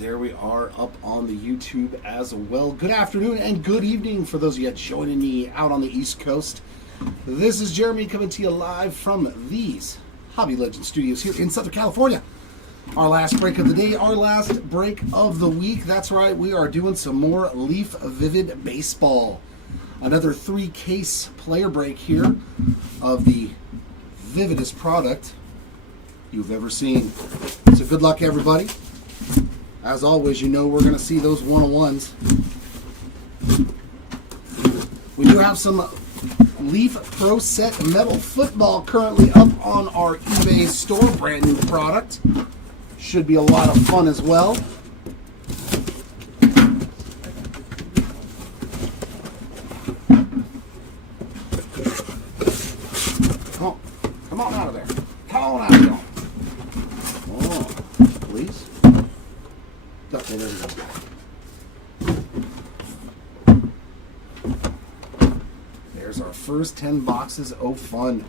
there we are up on the YouTube as well. Good afternoon and good evening for those of you joining me out on the East Coast. This is Jeremy coming to you live from these Hobby Legends studios here in Southern California. Our last break of the day, our last break of the week. That's right, we are doing some more Leaf Vivid Baseball. Another 3-case player break here of the vividest product you've ever seen. So good luck, everybody. As always, you know we're going to see those 101s. We do have some Leaf Pro Set Metal Football currently up on our eBay store. Brand new product. Should be a lot of fun as well. Come on out of there. Come on out of there. Oh, please. Okay, there we go. There's our first 10 boxes of fun.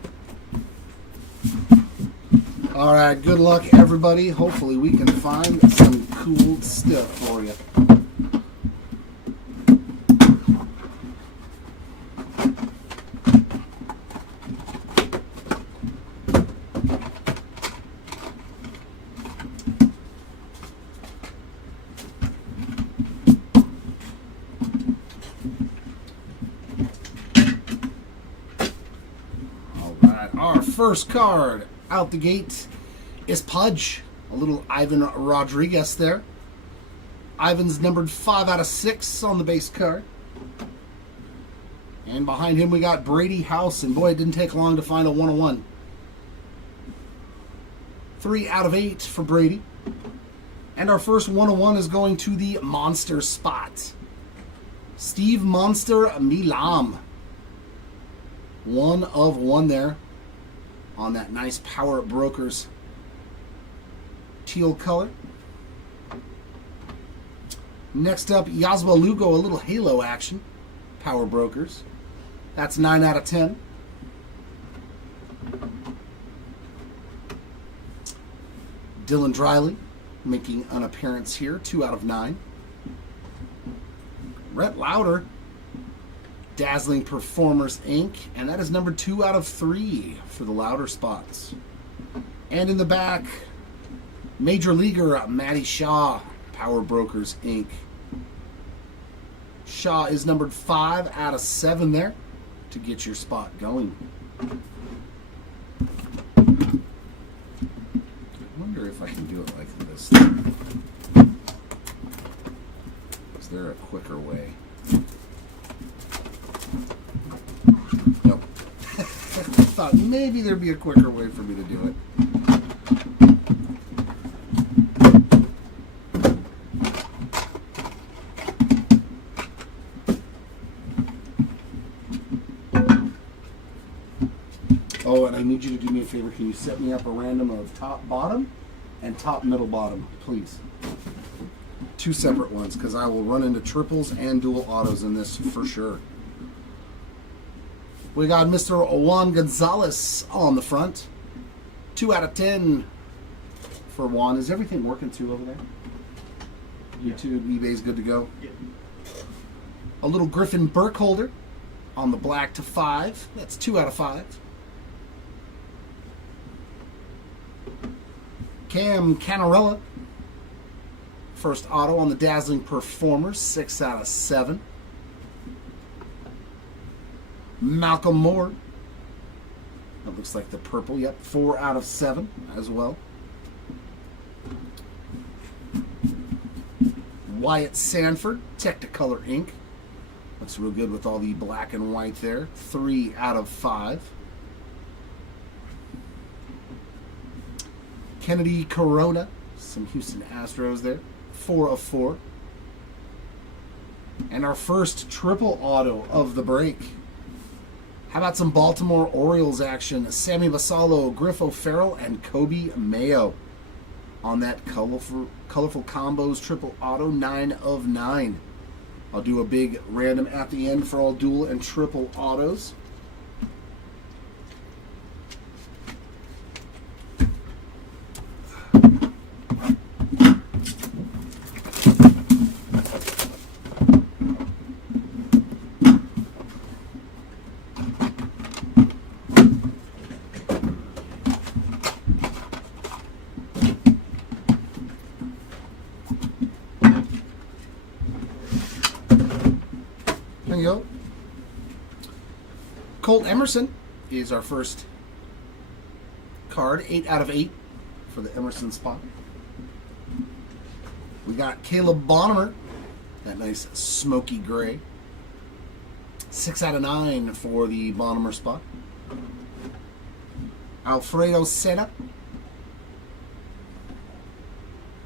All right, good luck, everybody. Hopefully we can find some cool stuff for you. Our first card out the gate is Pudge. A little Ivan Rodriguez there. Ivan's numbered 5 out of 6 on the base card. And behind him we got Brady House. And boy, it didn't take long to find a 101. 3 out of 8 for Brady. And our first 101 is going to the Monster spot. Steve Monster Milam. 1 of 1 there. On that nice Power Brokers teal color. Next up, Yasba Lugo, a little halo action. Power Brokers. That's 9 out of 10. Dylan Driley making an appearance here. 2 out of 9. Rhett Lauder. Dazzling Performers Inc. And that is number 2 out of 3 for the Lauder spots. And in the back, Major Leaguer Matty Shaw, Power Brokers Inc. Shaw is numbered 5 out of 7 there to get your spot going. I wonder if I can do it like this. Is there a quicker way? Nope. I thought maybe there'd be a quicker way for me to do it. Oh, and I need you to do me a favor. Can you set me up a random of top bottom and top middle bottom, please? 2 separate ones, because I will run into triples and dual autos in this for sure. We got Mr. Juan Gonzalez on the front. 2 out of 10 for Juan. Is everything working too over there? YouTube, eBay's good to go? Yeah. A little Griffin Burkholder on the black to 5. That's 2 out of 5. Cam Canarella. First auto on the Dazzling Performers. 6 out of 7. Malcolm Moore. That looks like the purple. Yep, 4 out of 7 as well. Wyatt Sanford, Technicolor Inc. Looks real good with all the black and white there. 3 out of 5. Kennedy Corona, some Houston Astros there. 4 of 4. And our first triple auto of the break. How about some Baltimore Orioles action? Sammy Basallo, Griff O'Farrell, and Kobe Mayo on that colorful combos triple auto. 9 of 9. I'll do a big random at the end for all dual and triple autos. go. Colt Emerson is our first card. 8 out of 8 for the Emerson spot. We got Caleb Bonnemer, that nice smoky gray. 6 out of 9 for the Bonnemer spot. Alfredo Senna,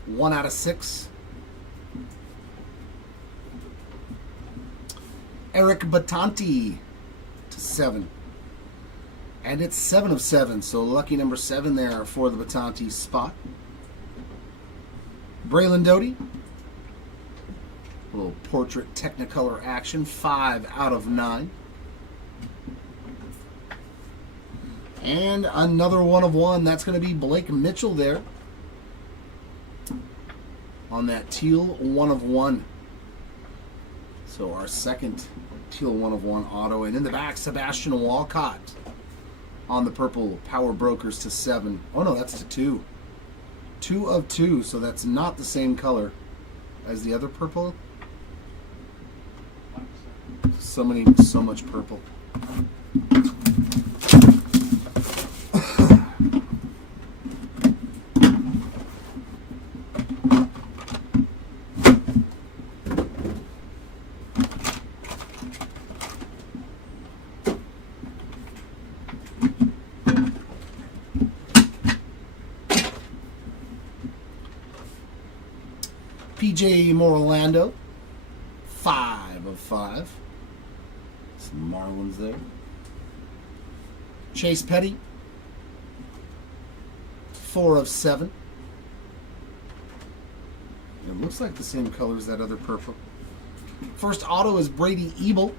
1 out of 6. Eric Batanti to 7. And it's 7 of 7, so lucky number 7 there for the Batanti spot. Braylon Doty, a little portrait Technicolor action, 5 out of 9. And another 1 of 1, that's going to be Blake Mitchell there on that teal 1 of 1. So our second teal 1 of 1 auto. And in the back, Sebastian Walcott on the purple Power Brokers to 7. Oh no, that's to 2. 2 of 2, so that's not the same color as the other purple. So much purple. PJ Morlando, 5 of 5. Some Marlins there. Chase Petty, 4 of 7. It looks like the same color as that other purple. First auto is Brady Ebel,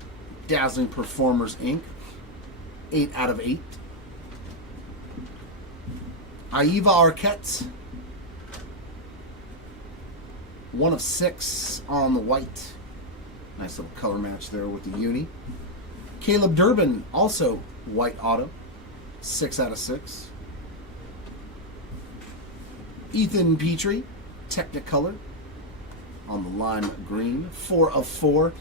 Dazzling Performers Inc., 8 out of 8. Aiva Arquette, 1 of 6 on the white. Nice little color match there with the uni. Caleb Durbin, also white auto, 6 out of 6. Ethan Petrie, Technicolor on the lime green, 4 of 4.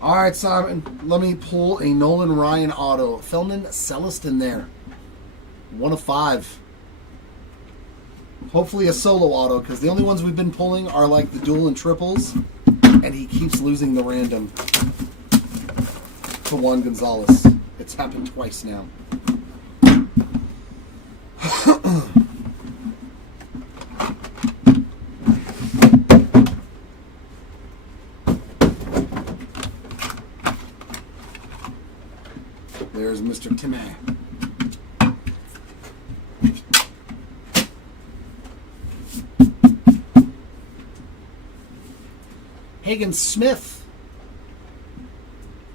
All right, Simon, let me pull a Nolan Ryan auto. Feldman Celestin there, 1 of 5. Hopefully a solo auto, because the only ones we've been pulling are like the dual and triples, and he keeps losing the random to Juan Gonzalez. It's happened twice now. There's Mr. Timmy. Hagen Smith,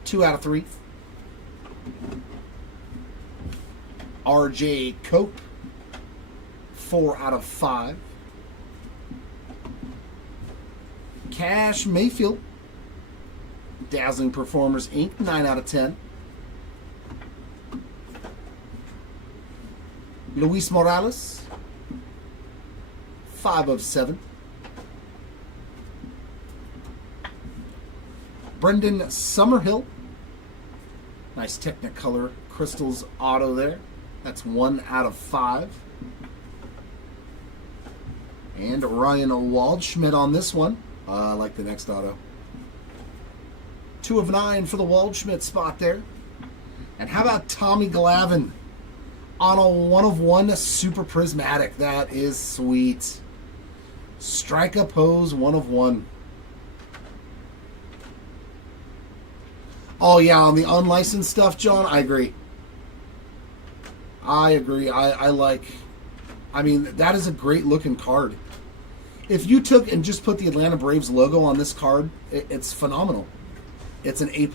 2 out of 3. RJ Cope, 4 out of 5. Cash Mayfield, Dazzling Performers Inc., 9 out of 10. Luis Morales, 5 of 7. Brendan Summerhill, nice Technicolor Crystals auto there. That's 1 out of 5. And Ryan Waldschmidt on this one. I like the next auto. 2 of 9 for the Waldschmidt spot there. And how about Tommy Glavine on a 1 of 1 Super Prismatic? That is sweet. Strike a pose 1 of 1. Oh yeah, on the unlicensed stuff, John, I agree. I mean, that is a great looking card. If you took and just put the Atlanta Braves logo on this card, it's phenomenal. It's an A+.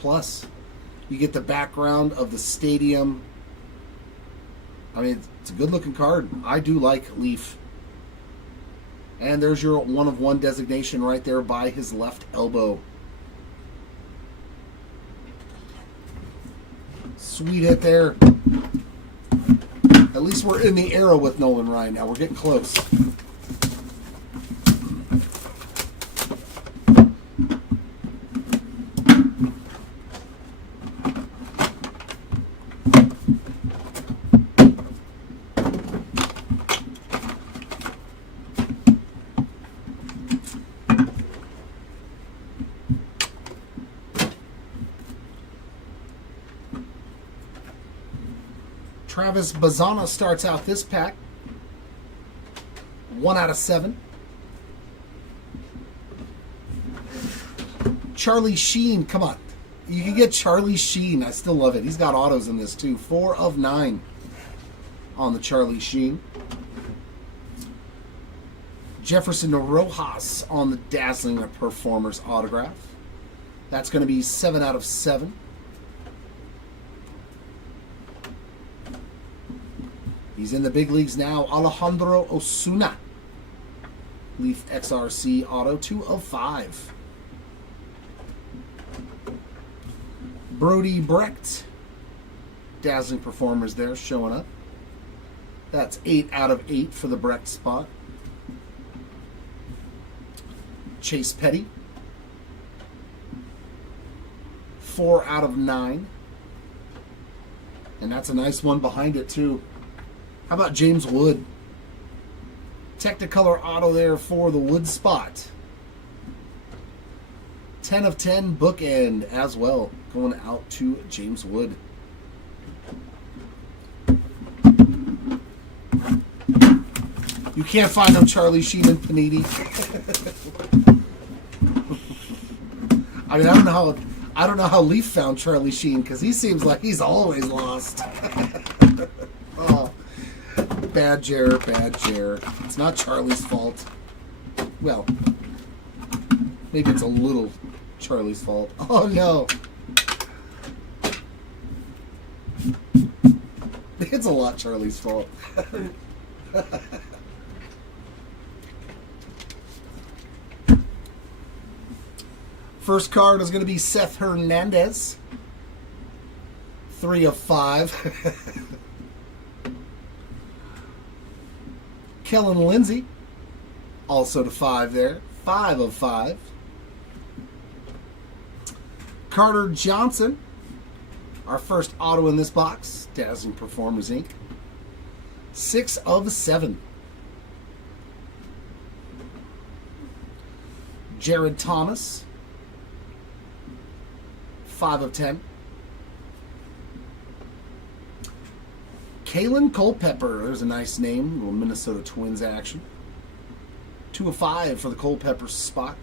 You get the background of the stadium. I mean, it's a good looking card. I do like Leaf. And there's your 1 of 1 designation right there by his left elbow. Sweet hit there. At least we're in the era with Nolan Ryan now. We're getting close. Travis Bazana starts out this pack. 1 out of 7. Charlie Sheen, come on. You can get Charlie Sheen. I still love it. He's got autos in this too. 4 of 9 on the Charlie Sheen. Jefferson Rojas on the Dazzling Performers autograph. That's going to be 7 out of 7. He's in the big leagues now. Alejandro Osuna. Leaf XRC auto, 2 of 5. Brody Brecht. Dazzling Performers there showing up. That's 8 out of 8 for the Brecht spot. Chase Petty. 4 out of 9. And that's a nice one behind it too. How about James Wood? Technicolor auto there for the Wood spot. 10 of 10 bookend as well. Going out to James Wood. You can't find no Charlie Sheen and Panini. I mean, I don't know how Leaf found Charlie Sheen, because he seems like he's always lost. Oh, bad Jer, bad Jer. It's not Charlie's fault. Well, maybe it's a little Charlie's fault. Oh no. It's a lot Charlie's fault. First card is going to be Seth Hernandez. 3 of 5. Kellen Lindsey. Also to 5 there. 5 of 5. Carter Johnson. Our first auto in this box. Dazzling Performers Inc. 6 of 7. Jared Thomas. 5 of 10. Kalen Culpepper. There's a nice name. A little Minnesota Twins action. 2 of 5 for the Culpepper spot.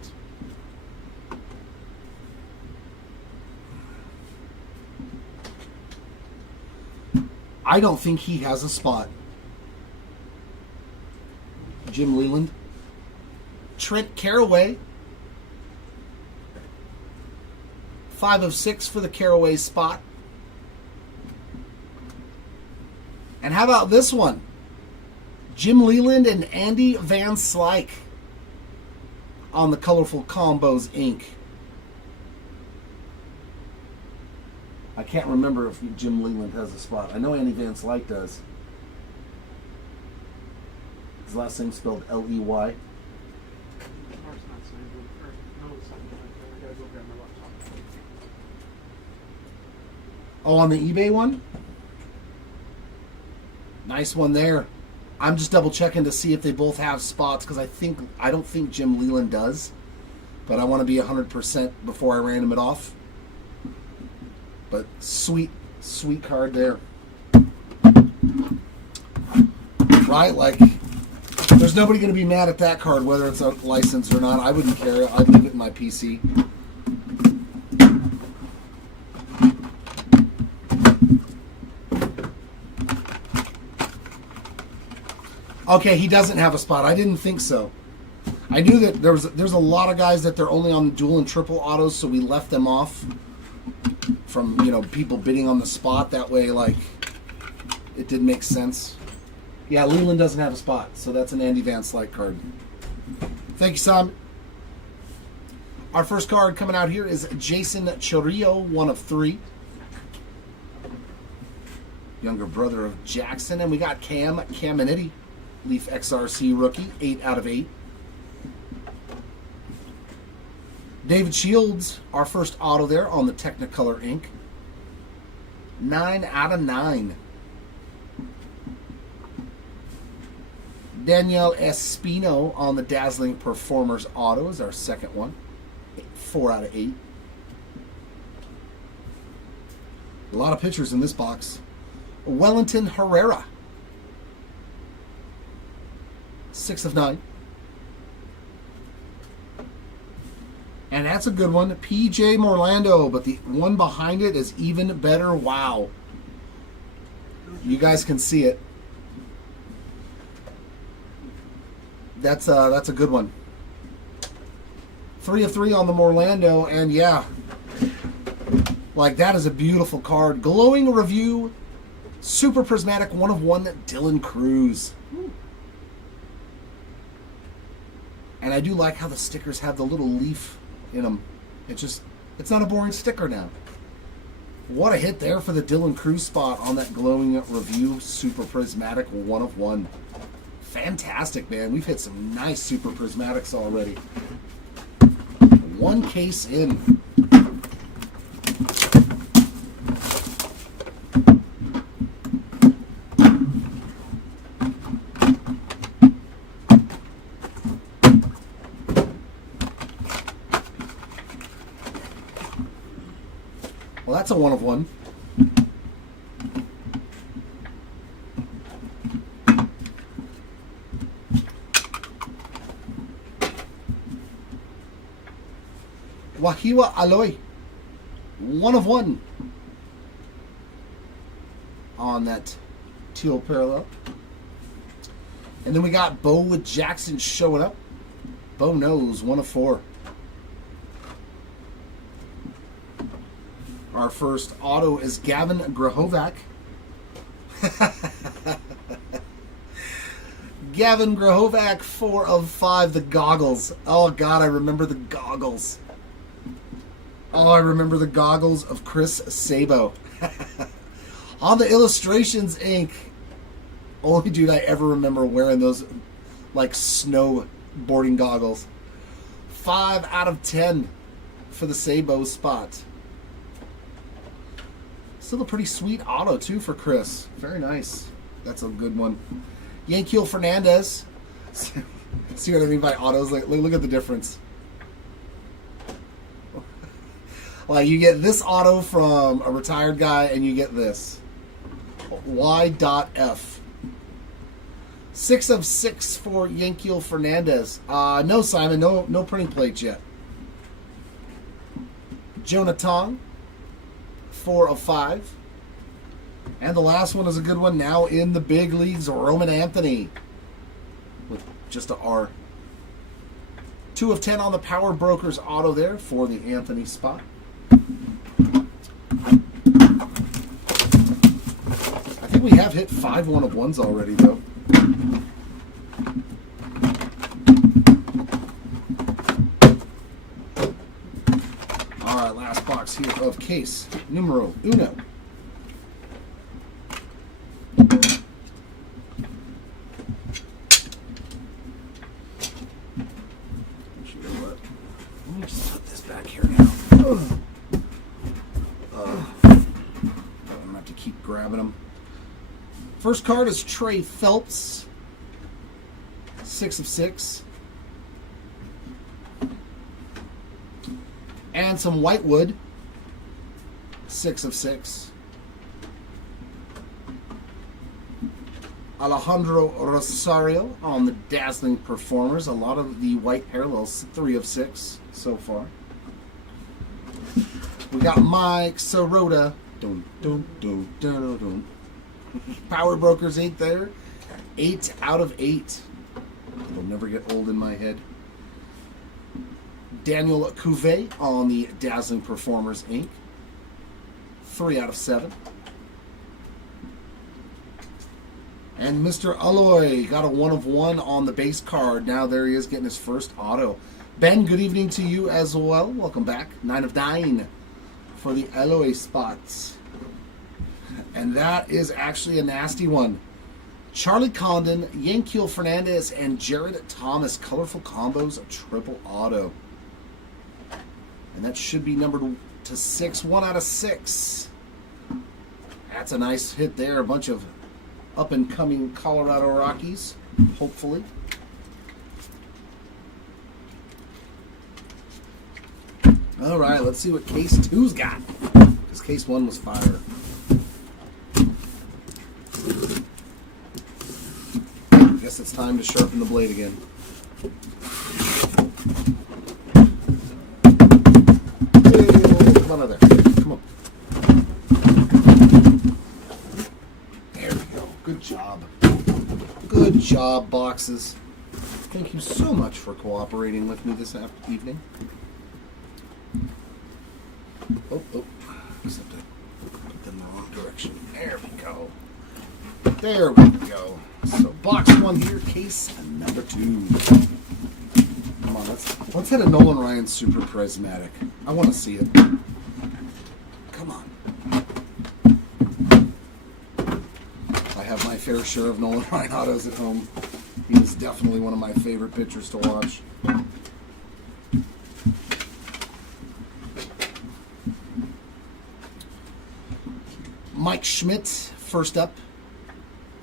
I don't think he has a spot. Jim Leland. Trent Carraway. 5 of 6 for the Carraway spot. And how about this one? Jim Leland and Andy Van Slyke on the Colorful Combos Inc. I can't remember if Jim Leland has a spot. I know Andy Van Slyke does. His last name spelled L-E-Y. Oh, on the eBay one? Nice one there. I'm just double checking to see if they both have spots, because I don't think Jim Leland does, but I want to be 100% before I random it off. But sweet card there. Right? Like, there's nobody going to be mad at that card, whether it's a license or not. I wouldn't care. I'd leave it in my PC. Okay, he doesn't have a spot. I didn't think so. I knew that there's a lot of guys that they're only on dual and triple autos, so we left them off from, people bidding on the spot. That way, like, it did make sense. Yeah, Leland doesn't have a spot, so that's an Andy Van Slyke card. Thank you, Simon. Our first card coming out here is Jason Chourio, 1 of 3. Younger brother of Jackson. And we got Cam Caminiti, Leaf XRC rookie, 8 out of 8. David Shields, our first auto there on the Technicolor Inc. 9 out of 9. Daniel Espino on the Dazzling Performers auto is our second one. 4 out of 8. A lot of pictures in this box. Wellington Herrera. 6 of 9. And that's a good one. PJ Morlando, but the one behind it is even better. Wow. You guys can see it. That's a good one. 3 of 3 on the Morlando, and yeah, like that is a beautiful card. Glowing review, super prismatic 1 of 1 Dylan Cruz. And I do like how the stickers have the little leaf in them. It's not a boring sticker now. What a hit there for the Dylan Cruz spot on that glowing review, super prismatic 1 of 1. Fantastic, man. We've hit some nice super prismatics already. 1 case in. Well, that's a 1 of 1. Wahiwa Aloy, 1 of 1 on that teal parallel. And then we got Bo with Jackson showing up. Bo knows, 1 of 4. Our first auto is Gavin Grahovac. Gavin Grahovac, 4 of 5, the goggles. Oh, God, I remember the goggles. Oh, I remember the goggles of Chris Sabo. On the Illustrations ink, only dude I ever remember wearing those, like, snowboarding goggles. 5 out of 10 for the Sabo spot. Still a pretty sweet auto, too, for Chris. Very nice. That's a good one. Yankiel Fernandez. See what I mean by autos? Like, look at the difference. Like, you get this auto from a retired guy, and you get this. Y.F. 6 of 6 for Yankiel Fernandez. No, Simon. No printing plates yet. Jonah Tong. 4 of 5. And the last one is a good one now in the big leagues. Roman Anthony. With just a R. 2 of 10 on the Power Brokers auto there for the Anthony spot. I think we have hit 5 1 of 1s already, though. All right, last box here of case numero uno. Let me just put this back here now. I'm gonna have to keep grabbing them. First card is Trey Phelps, 6 of 6. And some Whitewood, 6 of 6. Alejandro Rosario on the Dazzling Performers. A lot of the white parallels, 3 of 6 so far. We got Mike Sirota. Dun, dun, dun, dun, dun. Power Brokers Inc. there. 8 out of 8. It'll never get old in my head. Daniel Cuvée on the Dazzling Performers Inc. 3 out of 7. And Mr. Aloy got a 1 of 1 on the base card. Now there he is getting his first auto. Ben, good evening to you as well. Welcome back. 9 of 9 for the Aloy spots. And that is actually a nasty one. Charlie Condon, Yankiel Fernandez, and Jared Thomas. Colorful combos, a triple auto. And that should be numbered to 6. 1 out of 6. That's a nice hit there. A bunch of up-and-coming Colorado Rockies, hopefully. All right, let's see what Case 2's got. Because Case 1 was fire. guess it's time to sharpen the blade again. Oh, come on out there. Come on. There we go. Good job. Good job, boxes. Thank you so much for cooperating with me this evening. Oh. Except I put them in the wrong direction. There we go. There we go. So box 1 here, case number 2. Come on, let's hit a Nolan Ryan Super Prismatic. I want to see it. Come on. I have my fair share of Nolan Ryan autos at home. He is definitely one of my favorite pitchers to watch. Mike Schmidt, first up.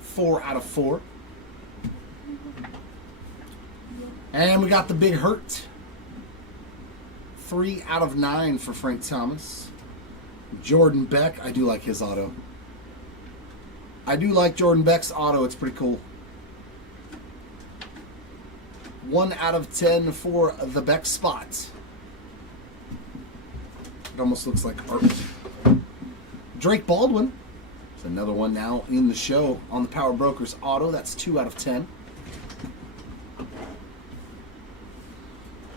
4 out of 4. And we got the Big Hurt. 3 out of 9 for Frank Thomas. Jordan Beck, I do like his auto. I do like Jordan Beck's auto, it's pretty cool. 1 out of 10 for the Beck spot. It almost looks like art. Drake Baldwin. There's another one now in the show on the Power Brokers auto. That's 2 out of 10.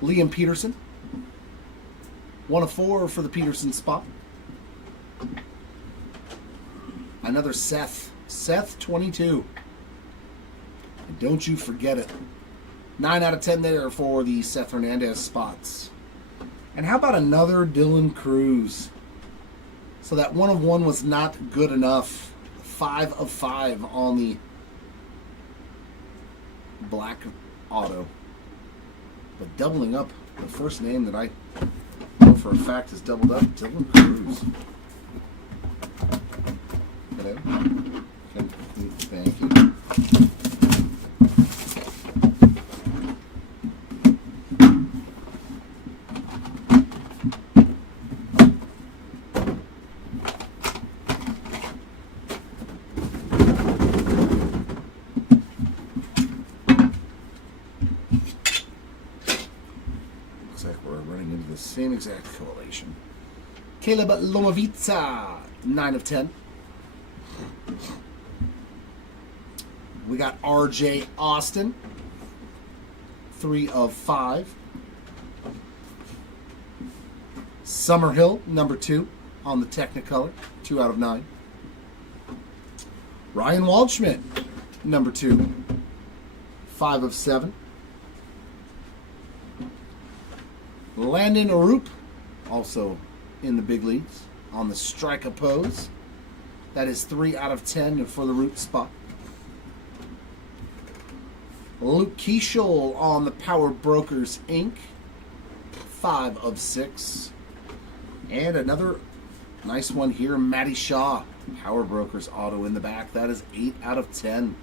Liam Peterson. 1 of 4 for the Peterson spot. Another Seth. Seth 22. And don't you forget it. 9 out of 10 there for the Seth Hernandez spots. And how about another Dylan Cruz? So that 1 of 1 was not good enough. 5 of 5 on the black auto. But doubling up, the first name that I know for a fact is doubled up, Dylan Cruz. Hello? Thank you. Same exact correlation. Caleb Lomovica, 9 of 10. We got RJ Austin, 3 of 5. Summerhill, number 2 on the Technicolor, 2 out of 9. Ryan Waldschmidt, number 2, 5 of 7. Landon Arup, also in the big leagues, on the strike pose. That is 3 out of 10 for the Root spot. Luke Keeschel on the Power Brokers Inc. 5 of 6. And another nice one here, Matty Shaw, Power Brokers auto in the back. That is 8 out of 10.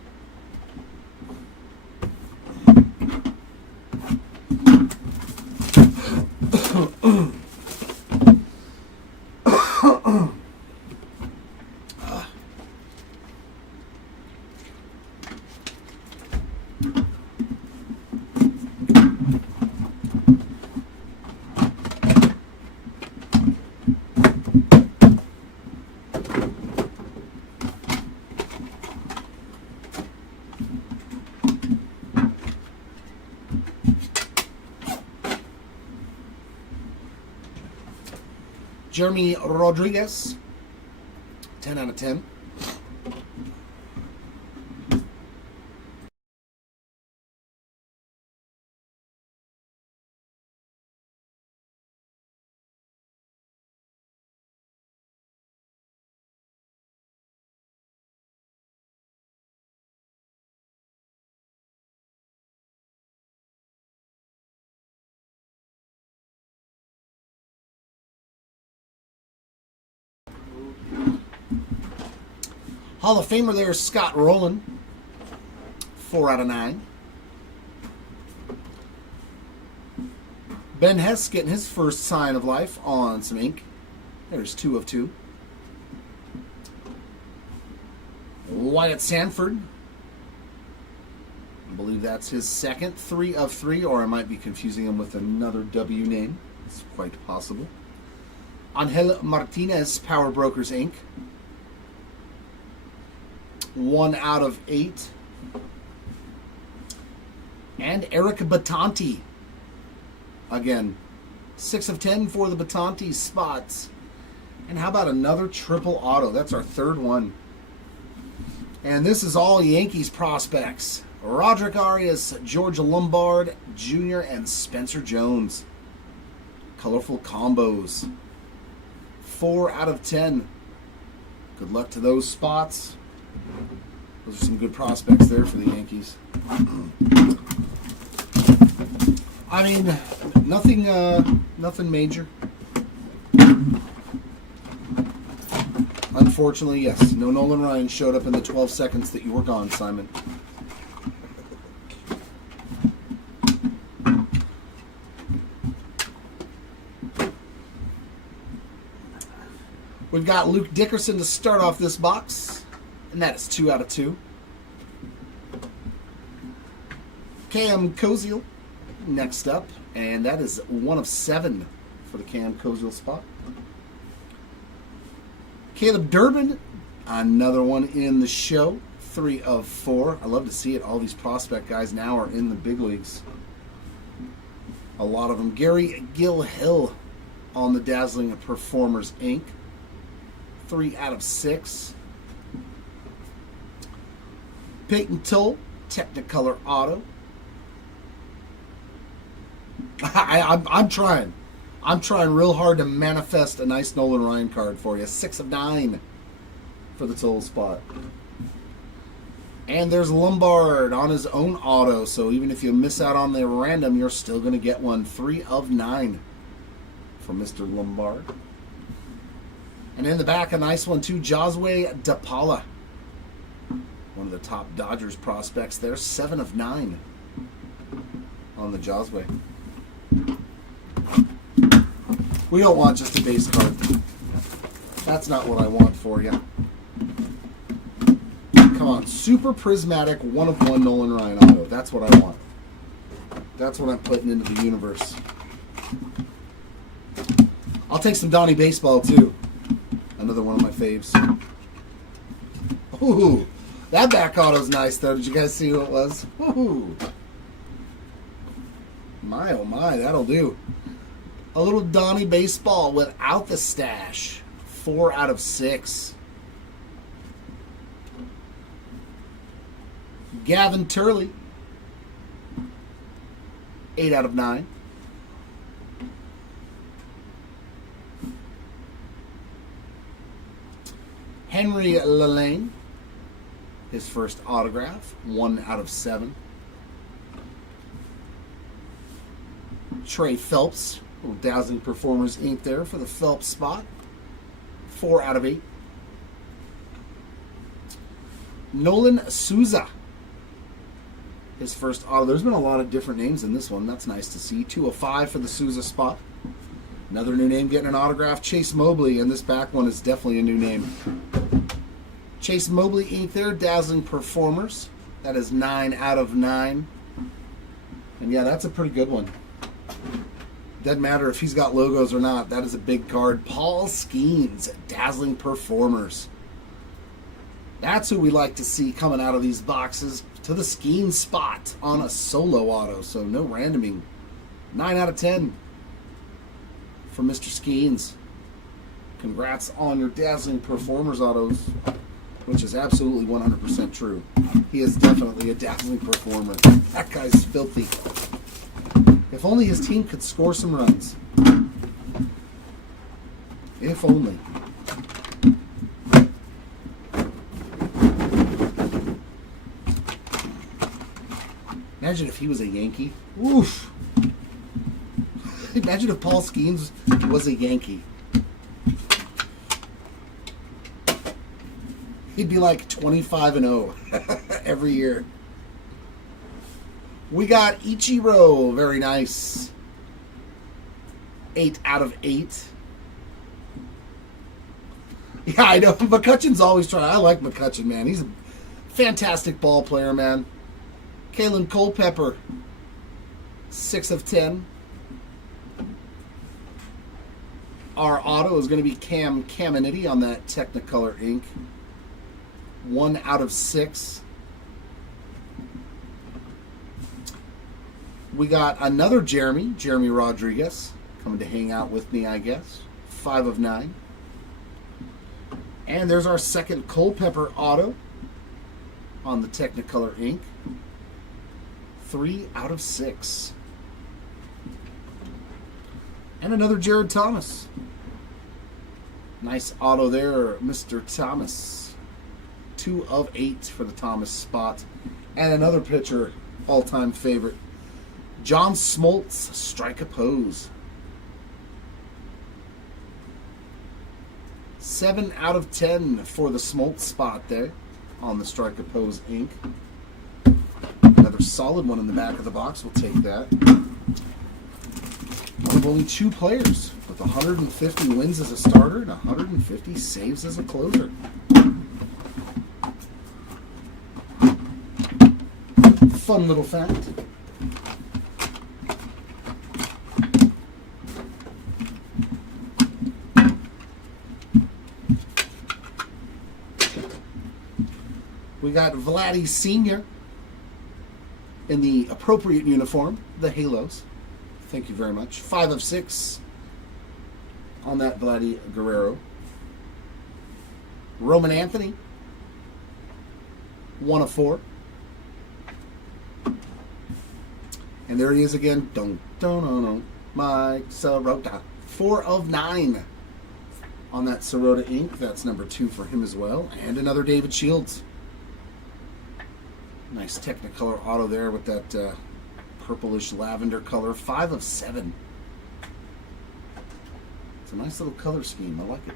Jeremy Rodriguez, 10 out of 10. Hall of Famer there, Scott Rowland, 4 out of 9. Ben Hess getting his first sign of life on some ink. There's 2 of 2. Wyatt Sanford, believe that's his second 3 of 3, or I might be confusing him with another W name. It's quite possible. Angel Martinez, Power Brokers Inc. 1 out of 8. And Eric Batanti. Again, 6 of 10 for the Batanti spots. And how about another triple auto? That's our third one. And this is all Yankees prospects. Roderick Arias, George Lombard Jr., and Spencer Jones. Colorful combos. 4 out of 10. Good luck to those spots. Those are some good prospects there for the Yankees. I mean, nothing major. Unfortunately, yes, no Nolan Ryan showed up in the 12 seconds that you were gone, Simon. We've got Luke Dickerson to start off this box, and that is 2 out of 2. Cam Koziel next up, and that is 1 of 7 for the Cam Koziel spot. Caleb Durbin, another one in the show, 3 of 4. I love to see it. All these prospect guys now are in the big leagues. A lot of them. Gary Gilhill on the Dazzling Performers Inc. 3 out of 6. Peyton Tull, Technicolor Auto. I'm trying. I'm trying real hard to manifest a nice Nolan Ryan card for you. 6 of 9 for the Tull spot. And there's Lombard on his own auto. So even if you miss out on the random, you're still going to get one. 3 of 9 for Mr. Lombard. And in the back, a nice one too. Josue DePaula. One of the top Dodgers prospects there. 7 of 9 on the Josue. We don't want just a base card. That's not what I want for you. Come on. Super Prismatic 1 of 1 Nolan Ryan auto. That's what I want. That's what I'm putting into the universe. I'll take some Donnie Baseball too. Another one of my faves. Ooh, that back auto's nice though. Did you guys see who it was? Ooh. My oh my, that'll do. A little Donnie Baseball without the stash. 4 out of 6. Gavin Turley. 8 out of 9. Henry Lalane. His first autograph. 1 out of 7. Trey Phelps. Little Dazzling Performers Inc. there for the Phelps spot. 4 out of 8. Nolan Souza. His first auto. There's been a lot of different names in this one. That's nice to see. 2 of 5 for the Souza spot. Another new name getting an autograph. Chase Mobley. And this back one is definitely a new name. Chase Mobley Inc. there. Dazzling Performers. That is 9 out of 9. And yeah, that's a pretty good one. Doesn't matter if he's got logos or not. That is a big card. Paul Skeens, Dazzling Performers. That's who we like to see coming out of these boxes to the Skeens spot on a solo auto. So no randoming. 9 out of 10 for Mr. Skeens. Congrats on your Dazzling Performers autos, which is absolutely 100% true. He is definitely a Dazzling Performer. That guy's filthy. If only his team could score some runs. If only. Imagine if he was a Yankee. Oof. Imagine if Paul Skeens was a Yankee. He'd be like 25-0 every year. We got Ichiro. Very nice. 8 out of 8. Yeah, I know. McCutcheon's always trying. I like McCutcheon, man. He's a fantastic ball player, man. Kalen Culpepper, 6 of 10. Our auto is going to be Cam Caminiti on that Technicolor ink. 1 out of 6. We got another Jeremy Rodriguez, coming to hang out with me, I guess. 5 of 9. And there's our second Culpepper auto on the Technicolor ink. 3 out of 6. And another Jared Thomas. Nice auto there, Mr. Thomas. 2 of 8 for the Thomas spot. And another pitcher, all-time favorite, John Smoltz, Strike a Pose. 7 out of 10 for the Smoltz spot there on the Strike a Pose ink. Another solid one in the back of the box. We'll take that. One of only 2 players with 150 wins as a starter and 150 saves as a closer. Fun little fact. We got Vladdy Sr. in the appropriate uniform, the Halos. Thank you very much. 5 of 6 on that Vladdy Guerrero. Roman Anthony, 1 of 4. And there he is again. Mike Sirota. 4 of 9 on that Sirota ink. That's number 2 for him as well. And another David Shields. Nice Technicolor auto there with that purplish lavender color. 5 of 7. It's a nice little color scheme. I like it.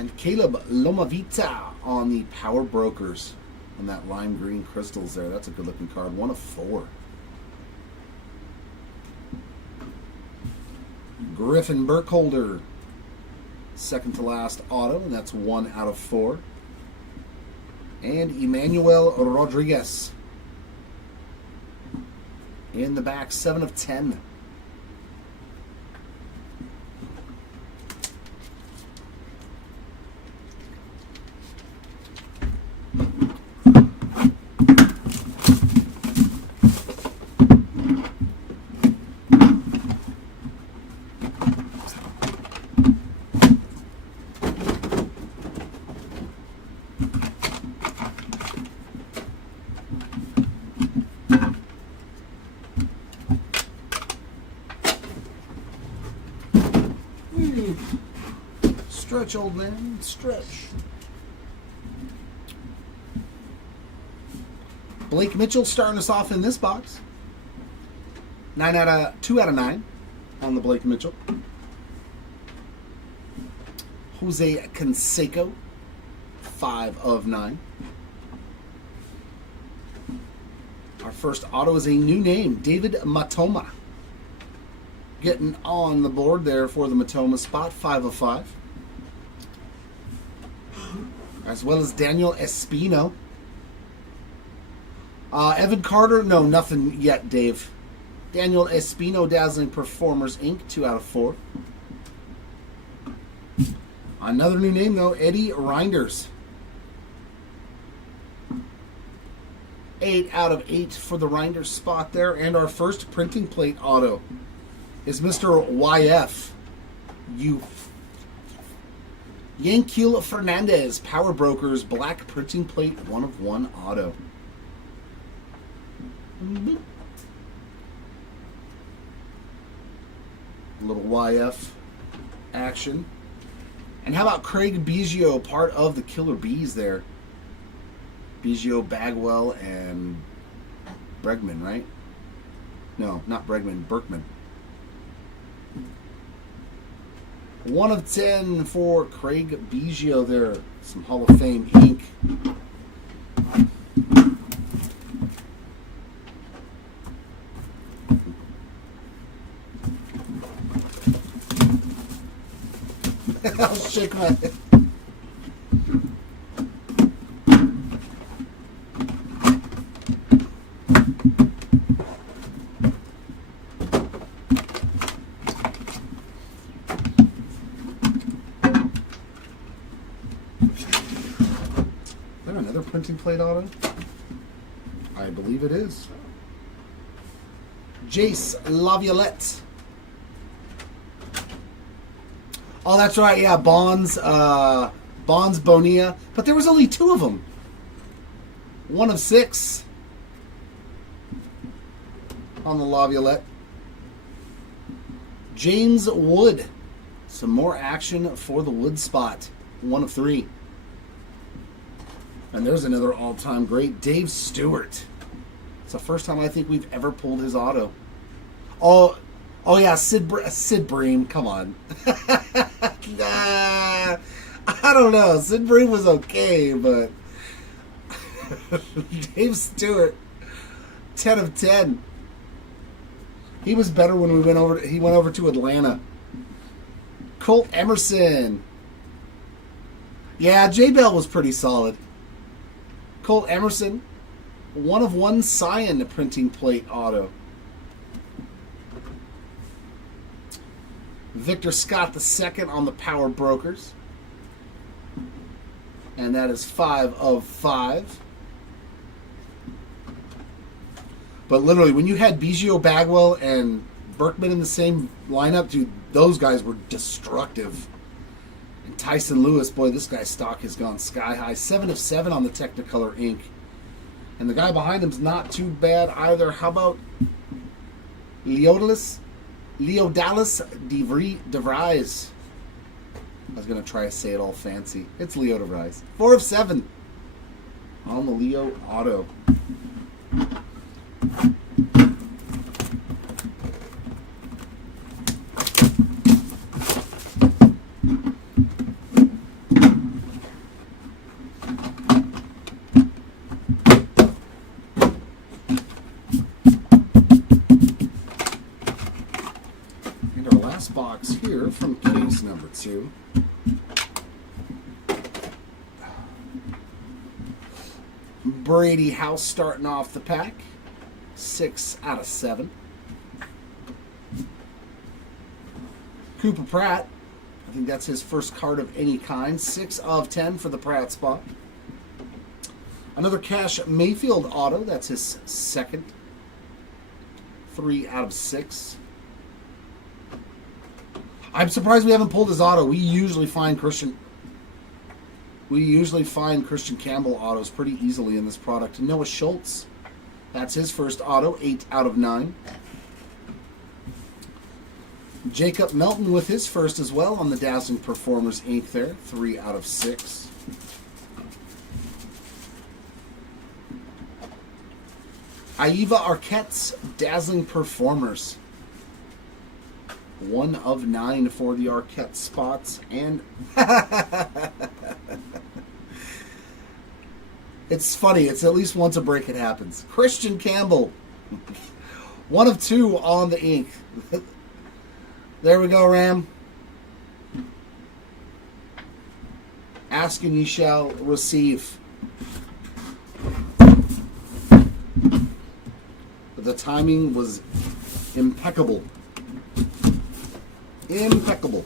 And Caleb Lomavita on the Power Brokers on that lime green crystals there. That's a good looking card. 1 of 4. Griffin Burkholder, second to last auto, and that's 1 out of 4. And Emmanuel Rodriguez in the back, 7 of 10. Stretch, old man, stretch. Blake Mitchell starting us off in this box. 2 out of 9 on the Blake Mitchell. Jose Canseco, 5 of 9. Our first auto is a new name, David Matoma. Getting on the board there for the Matoma spot, 5 of 5. As well as Daniel Espino. Evan Carter, no, nothing yet, Dave. Daniel Espino, Dazzling Performers, Inc., 2 out of 4. Another new name, though, Eddie Reinders. 8 out of 8 for the Reinders spot there. And our first printing plate auto is Mr. YF. Yanquiel Fernandez, Power Brokers, black printing plate, 1 of 1 auto. A little YF action. And how about Craig Biggio, part of the Killer Bees there? Biggio, Bagwell, and Bregman, right? No, not Bregman, Berkman. 1 of 10 for Craig Biggio there. Some Hall of Fame ink. I'll shake my head. believe it is. Jace Laviolette. Oh, that's right. Yeah, Bonds Bonilla. But there was only 2 of them. 1 of 6 on the Laviolette. James Wood. Some more action for the Wood spot. 1 of 3. And there's another all-time great, Dave Stewart. It's the first time I think we've ever pulled his auto. Oh yeah, Sid Bream. Come on. Nah, I don't know. Sid Bream was okay, but Dave Stewart, 10 of 10. He was better when we went over. He went over to Atlanta. Colt Emerson. Yeah, J-Bell was pretty solid. Colt Emerson, 1 of 1 Cyan printing plate auto. Victor Scott II on the Power Brokers. And that is 5 of 5. But literally, when you had Biggio, Bagwell, and Berkman in the same lineup, dude, those guys were destructive. And Tyson Lewis, boy, this guy's stock has gone sky high. 7 of 7 on the Technicolor ink. And the guy behind him's not too bad either. How about Leodalis DeVries? I was going to try to say it all fancy. It's Leo DeVries. 4 of 7 on the Leo auto. Box here from case number 2. Brady House starting off the pack. 6 out of 7. Cooper Pratt. I think that's his first card of any kind. 6 of 10 for the Pratt spot. Another Cash Mayfield auto. That's his second. 3 out of 6. I'm surprised we haven't pulled his auto. We usually find Christian Campbell autos pretty easily in this product. Noah Schultz, that's his first auto, 8 out of 9. Jacob Melton with his first as well on the Dazzling Performers ink there, 3 out of 6. Aiva Arquette's Dazzling Performers. 1 of 9 for the Arquette spots. And it's funny. It's at least once a break it happens. Christian Campbell. 1 of 2 on the ink. There we go, Ram. Ask and ye shall receive. The timing was impeccable. Impeccable.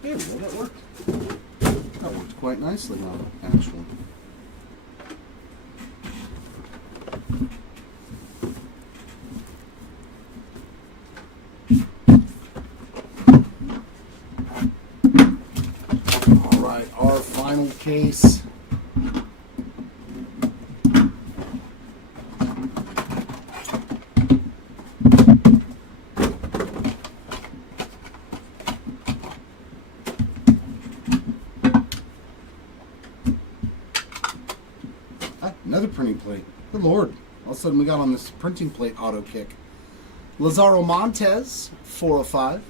There we go, that worked. That worked quite nicely now, actually. Case. Another printing plate. Good Lord. All of a sudden we got on this printing plate auto kick. Lazaro Montez, 4 of 5.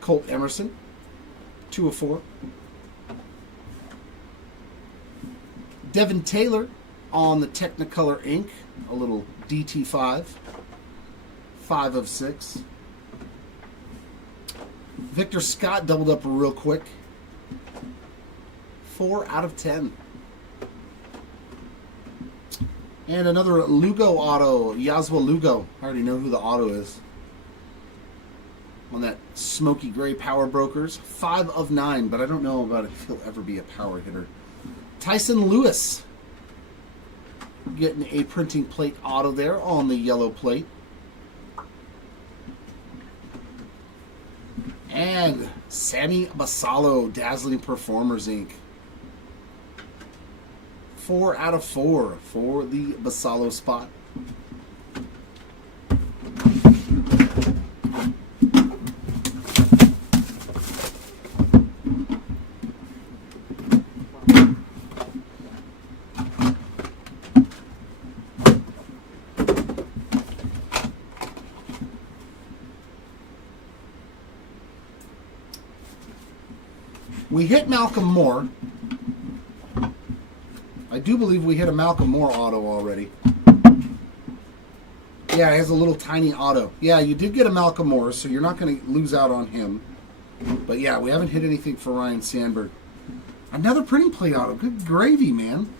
Colt Emerson, 2 of 4. Devin Taylor on the Technicolor ink, a little DT5, 5 of 6. Victor Scott doubled up real quick, 4 out of 10. And another Lugo auto, Yaswa Lugo. I already know who the auto is. On that smoky gray Power Brokers. 5 of 9, but I don't know about if he'll ever be a power hitter. Tyson Lewis. Getting a printing plate auto there on the yellow plate. And Sammy Basallo, Dazzling Performers, Inc. 4 out of 4 for the Basallo spot. We hit Malcolm Moore. I do believe we hit a Malcolm Moore auto already. Yeah, he has a little tiny auto. Yeah, you did get a Malcolm Moore, so you're not going to lose out on him. But yeah, we haven't hit anything for Ryan Sandberg. Another printing plate auto. Good gravy, man.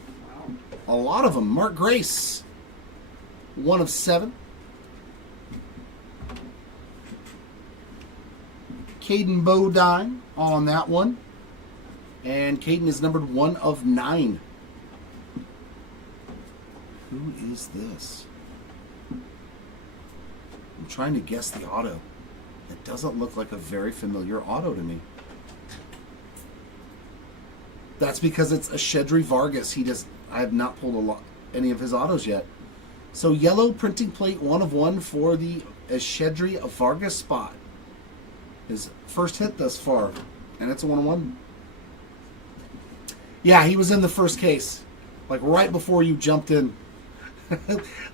A lot of them. Mark Grace. 1 of 7. Caden Bodine on that one. And Caden is numbered 1 of 9. Who is this? I'm trying to guess the auto. It doesn't look like a very familiar auto to me. That's because it's a Shedry Vargas. I have not pulled any of his autos yet. So yellow printing plate 1 of 1 for the Shedry Vargas spot. His first hit thus far. And it's a 1 of 1. Yeah, he was in the first case. Like right before you jumped in.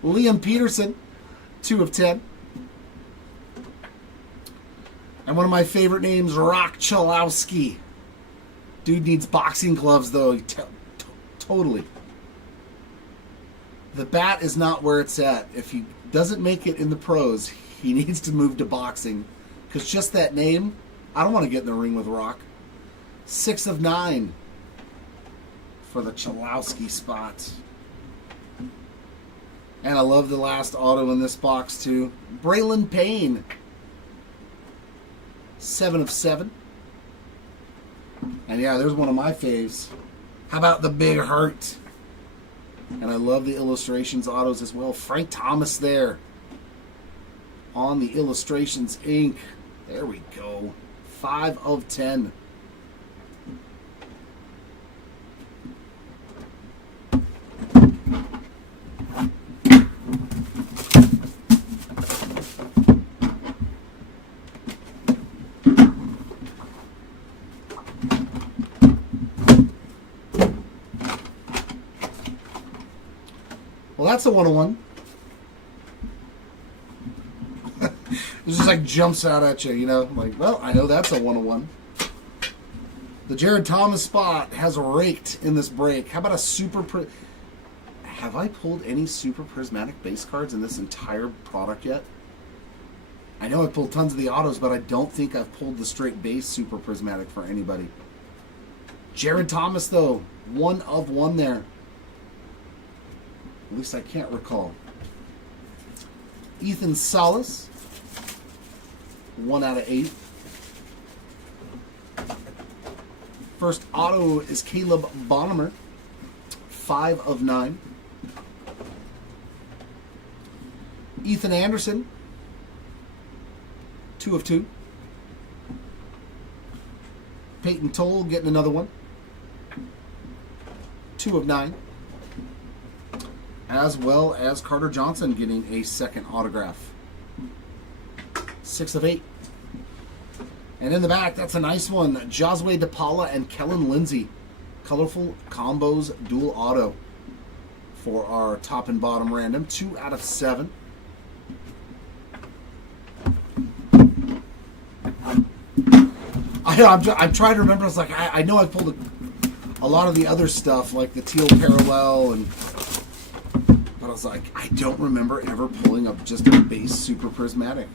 Liam Peterson, 2 of 10. And one of my favorite names, Rock Chalowski. Dude needs boxing gloves, though. Totally. The bat is not where it's at. If he doesn't make it in the pros, he needs to move to boxing. Because just that name, I don't want to get in the ring with Rock. 6 of 9 for the Chalowski spot. And I love the last auto in this box, too. Braylon Payne. 7 of 7. And yeah, there's one of my faves. How about the big heart? And I love the illustrations autos as well. Frank Thomas there. On the illustrations ink. There we go. 5 of 10. Well, that's a 101. It just like jumps out at you, you know? Like, well, I know that's a 101. The Jared Thomas spot has raked in this break. How about a super... Have I pulled any super prismatic base cards in this entire product yet? I know I pulled tons of the autos, but I don't think I've pulled the straight base super prismatic for anybody. Jared Thomas, though. 1 of 1 there. At least I can't recall. Ethan Salas. 1 out of 8. First auto is Caleb Bonnemer. 5 of 9. Ethan Anderson. 2 of 2. Peyton Toll getting another one. 2 of 9. As well as Carter Johnson getting a second autograph. 6 of 8. And in the back, that's a nice one. Josue DePaula and Kellen Lindsay. Colorful Combos Dual Auto for our top and bottom random. 2 out of 7. I'm trying to remember. I was like, I know I pulled a lot of the other stuff, like the teal parallel, but I was like, I don't remember ever pulling up just a base super prismatic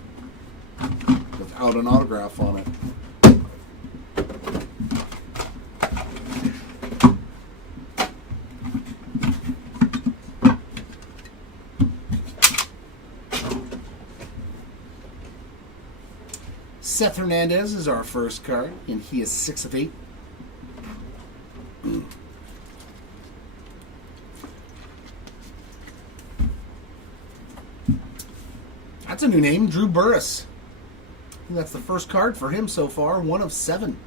without an autograph on it. Seth Hernandez is our first card, and he is 6 of 8. That's a new name, Drew Burress. That's the first card for him so far, 1 of 7.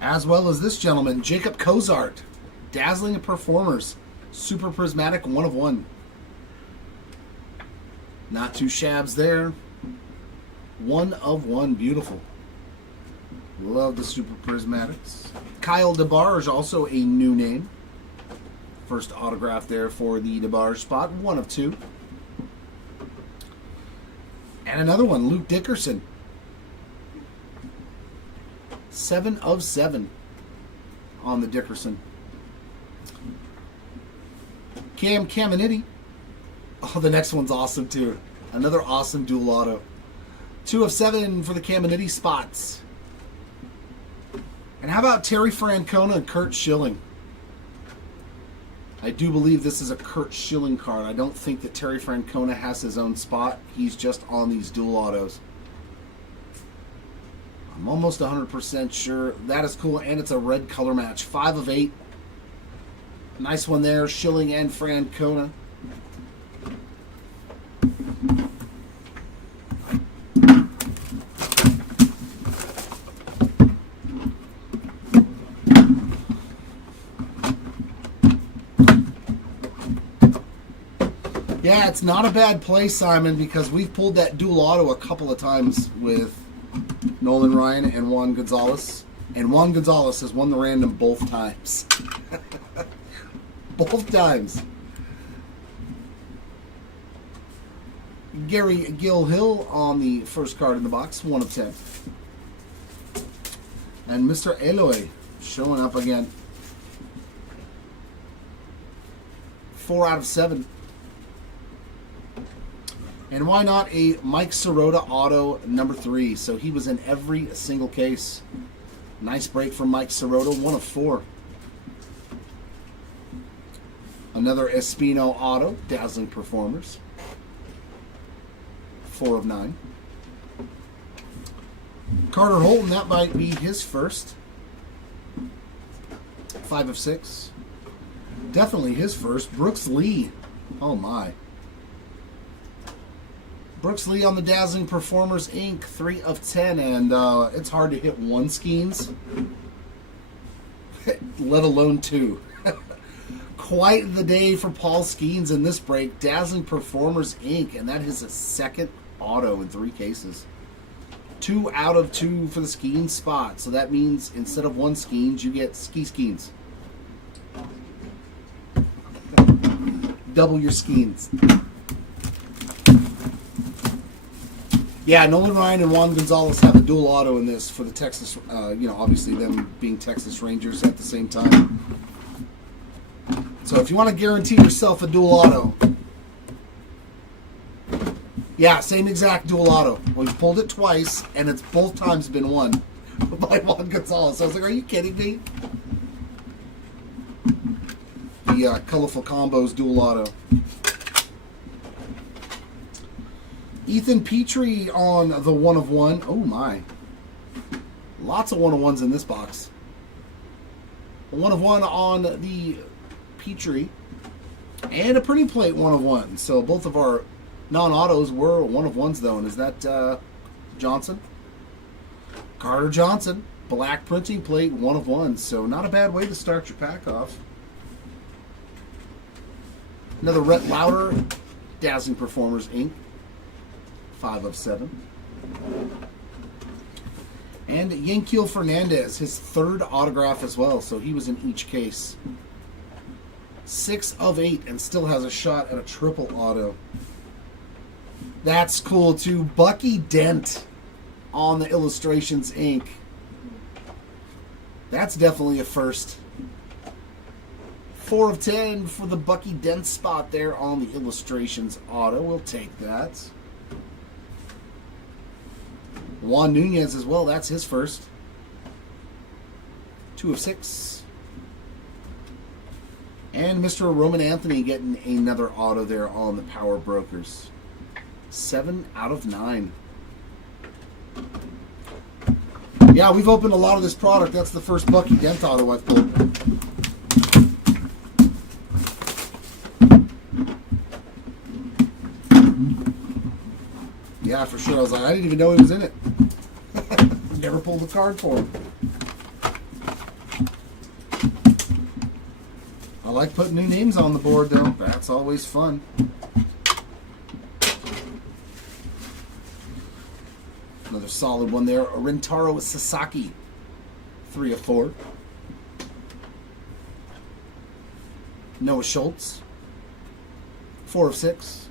As well as this gentleman, Jacob Cozart, Dazzling Performers, Super Prismatic, 1 of 1. Not too shabs there. 1 of 1, beautiful. Love the Super Prismatics. Kyle DeBarge, also a new name. First autograph there for the DeBarge spot, 1 of 2. And another one, Luke Dickerson. 7 of 7 on the Dickerson. Cam Caminiti. Oh, the next one's awesome too. Another awesome dual auto. 2 of 7 for the Caminiti spots. And how about Terry Francona and Kurt Schilling? I do believe this is a Kurt Schilling card. I don't think that Terry Francona has his own spot. He's just on these dual autos. I'm almost 100% sure. That is cool, and it's a red color match. 5 of 8. Nice one there, Schilling and Francona. Yeah, it's not a bad play, Simon, because we've pulled that dual auto a couple of times with Nolan Ryan and Juan Gonzalez. And Juan Gonzalez has won the random both times. Both times. Gary Gilhill on the first card in the box, 1 of 10. And Mr. Eloy showing up again. 4 out of 7. And why not a Mike Sirota auto number 3? So he was in every single case. Nice break from Mike Sirota, 1 of 4. Another Espino auto, Dazzling Performers. 4 of 9. Carter Holton, that might be his first. 5 of 6. Definitely his first. Brooks Lee. Oh my. Brooks Lee on the Dazzling Performers Inc. 3 of 10, and it's hard to hit 1 skeins, let alone 2. Quite the day for Paul Skeens in this break. Dazzling Performers Inc., and that is a second auto in 3 cases. 2 out of 2 for the Skeens spot, so that means instead of 1 Skeens, you get Ski Skeens. Double your Skeens. Yeah, Nolan Ryan and Juan Gonzalez have a dual auto in this for the Texas, obviously them being Texas Rangers at the same time. So if you want to guarantee yourself a dual auto, yeah, same exact dual auto. Well, we've pulled it twice, and it's both times been won by Juan Gonzalez. So I was like, are you kidding me? The Colorful Combos dual auto. Ethan Petrie on the 1 of 1. Oh my. Lots of 1 of 1s in this box. 1 of 1 on the Petrie. And a printing plate 1 of 1. So both of our non-autos were 1 of 1s though. And is that Johnson? Carter Johnson. Black printing plate 1 of 1. So not a bad way to start your pack off. Another Rhett Lauder. Dazzling Performers Inc. 5 of 7. And Yankiel Fernandez, his 3rd autograph as well, so he was in each case. 6 of 8 and still has a shot at a triple auto. That's cool too. Bucky Dent on the Illustrations Inc. That's definitely a first. 4 of 10 for the Bucky Dent spot there on the Illustrations auto. We'll take that. Juan Nunez as well. That's his first. 2 of 6. And Mr. Roman Anthony getting another auto there on the Power Brokers. 7 out of 9. Yeah, we've opened a lot of this product. That's the first Bucky Dent auto I've pulled. Yeah, for sure. I was like, I didn't even know he was in it. Never pulled a card for him. I like putting new names on the board, though. That's always fun. Another solid one there. Rintaro Sasaki. 3 of 4. Noah Schultz. 4 of 6.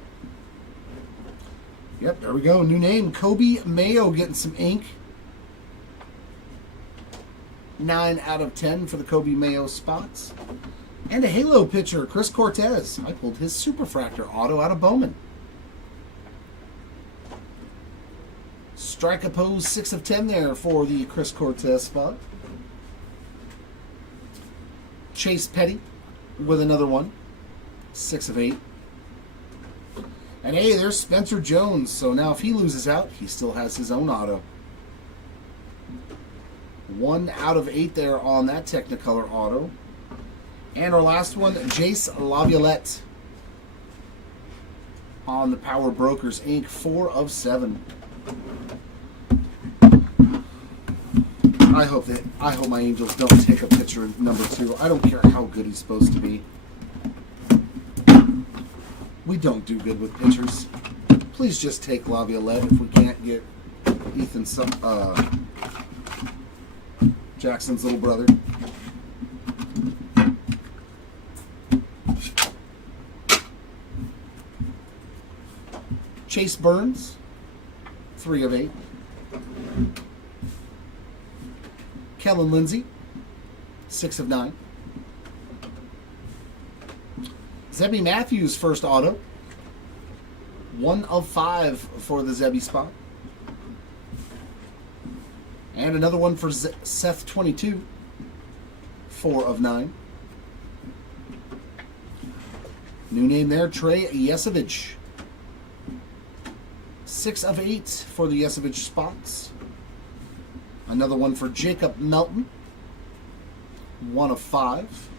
Yep, there we go. New name. Kobe Mayo getting some ink. 9 out of 10 for the Kobe Mayo spots. And a Halo pitcher, Chris Cortez. I pulled his Superfractor auto out of Bowman. Strike a pose 6 of 10 there for the Chris Cortez spot. Chase Petty with another one. 6 of 8. And hey, there's Spencer Jones. So now if he loses out, he still has his own auto. 1 out of 8 there on that Technicolor auto. And our last one, Jace Laviolette on the Power Brokers Inc. 4 of 7. I hope my Angels don't take a pitcher number 2. I don't care how good he's supposed to be. We don't do good with pitchers. Please just take Laviolette if we can't get Ethan Jackson's little brother. Chase Burns, 3 of 8. Kellen Lindsay, 6 of 9. Zebby Matthews, first auto. 1 of 5 for the Zebby spot. And another one for Seth 22. 4 of 9. New name there, Trey Yesevich. 6 of 8 for the Yesevich spots. Another one for Jacob Melton. 1 of 5.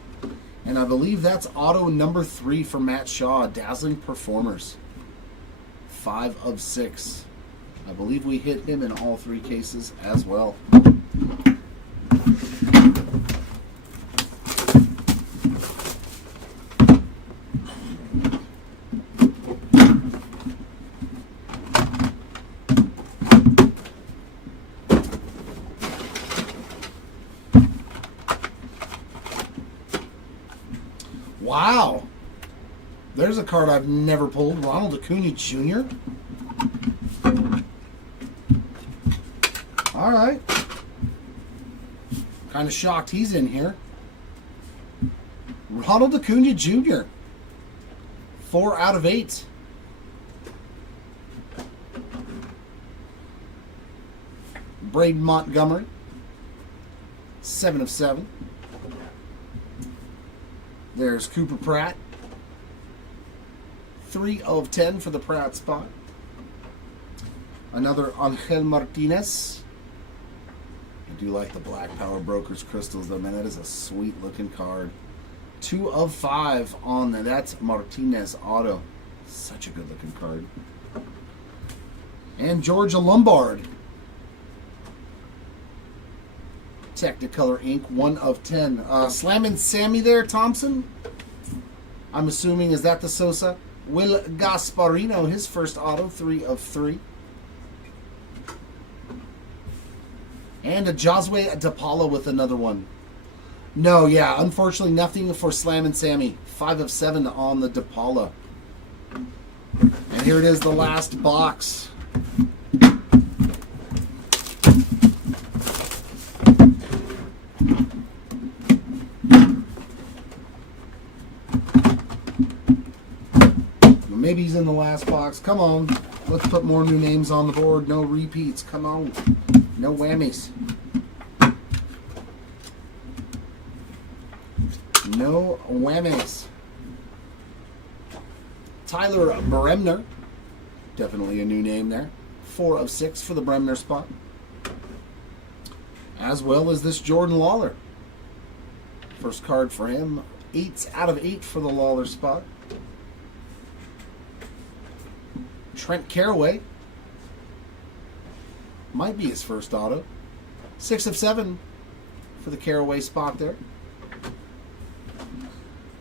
And I believe that's auto number 3 for Matt Shaw, Dazzling Performers. 5 of 6. I believe we hit him in all 3 cases as well. Wow. There's a card I've never pulled. Ronald Acuna Jr. All right. Kind of shocked he's in here. Ronald Acuna Jr. 4 out of 8. Braden Montgomery. 7 of 7. There's Cooper Pratt. 3 of 10 for the Pratt spot. Another Angel Martinez. I do like the Black Power Brokers crystals though, man. That is a sweet looking card. 2 of 5 on that. That's Martinez auto. Such a good looking card. And Georgia Lombard. Technicolor Ink, 1 of 10. Slammin' Sammy there, Thompson. I'm assuming, is that the Sosa? Will Gasparino, his first auto, 3 of 3. And a Josue DePaula with another one. No, yeah, unfortunately nothing for Slammin' Sammy. 5 of 7 on the DePaula. And here it is, the last box. Maybe he's in the last box. Come on. Let's put more new names on the board. No repeats. Come on. No whammies. No whammies. Tyler Bremner. Definitely a new name there. 4 of 6 for the Bremner spot. As well as this Jordan Lawler. First card for him. 8 out of 8 for the Lawler spot. Trent Caraway. Might be his first auto. 6 of 7 for the Caraway spot there.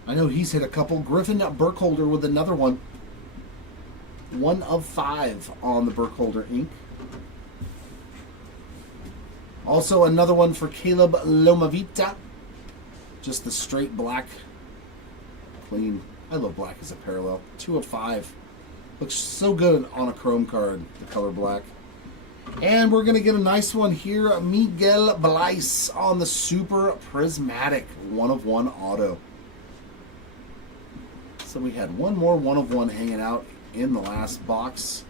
I know he's hit a couple. Griffin Burkholder with another one. 1 of 5 on the Burkholder ink. Also another one for Caleb Lomavita. Just the straight black. Clean. I love black as a parallel. 2 of 5. Looks so good on a chrome card, the color black. And we're going to get a nice one here. Miguel Bleis on the Super Prismatic 1 of 1 auto. So we had one more 1 of 1 hanging out in the last box.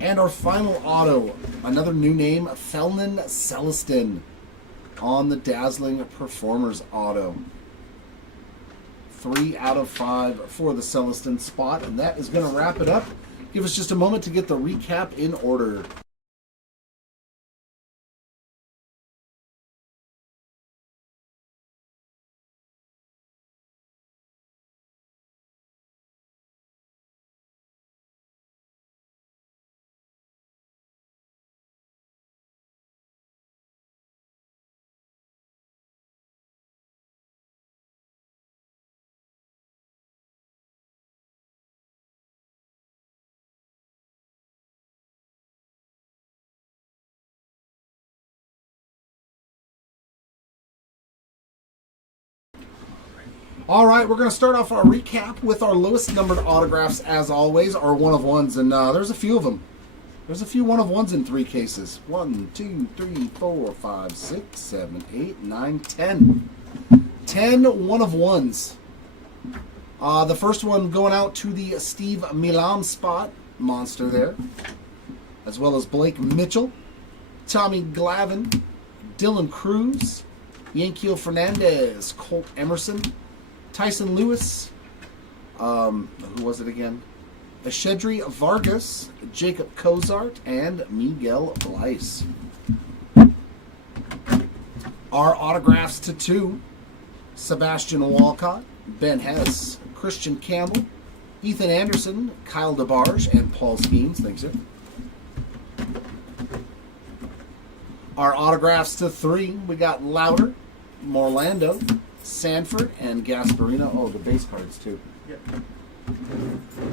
And our final auto, another new name, Felnin Celestin on the Dazzling Performers auto. 3 out of 5 for the Celestin spot. And that is going to wrap it up. Give us just a moment to get the recap in order. All right, we're going to start off our recap with our lowest numbered autographs, as always, our 1 of 1s, and there's a few of them. There's a few 1 of 1s in 3 cases. 1, 2, 3, 4, 5, 6, 7, 8, 9, 10. 10 1 of 1s. The first one going out to the Steve Milam spot, monster there, as well as Blake Mitchell, Tommy Glavine, Dylan Cruz, Yankiel Fernandez, Colt Emerson, Tyson Lewis, who was it again? Eshedri Vargas, Jacob Cozart, and Miguel Bleis. Our autographs to 2, Sebastian Walcott, Ben Hess, Christian Campbell, Ethan Anderson, Kyle DeBarge, and Paul Skeens. Thanks, sir. Our autographs to 3, we got Louder, Morlando, Sanford, and Gasparino. Oh, the base cards, too. Yep.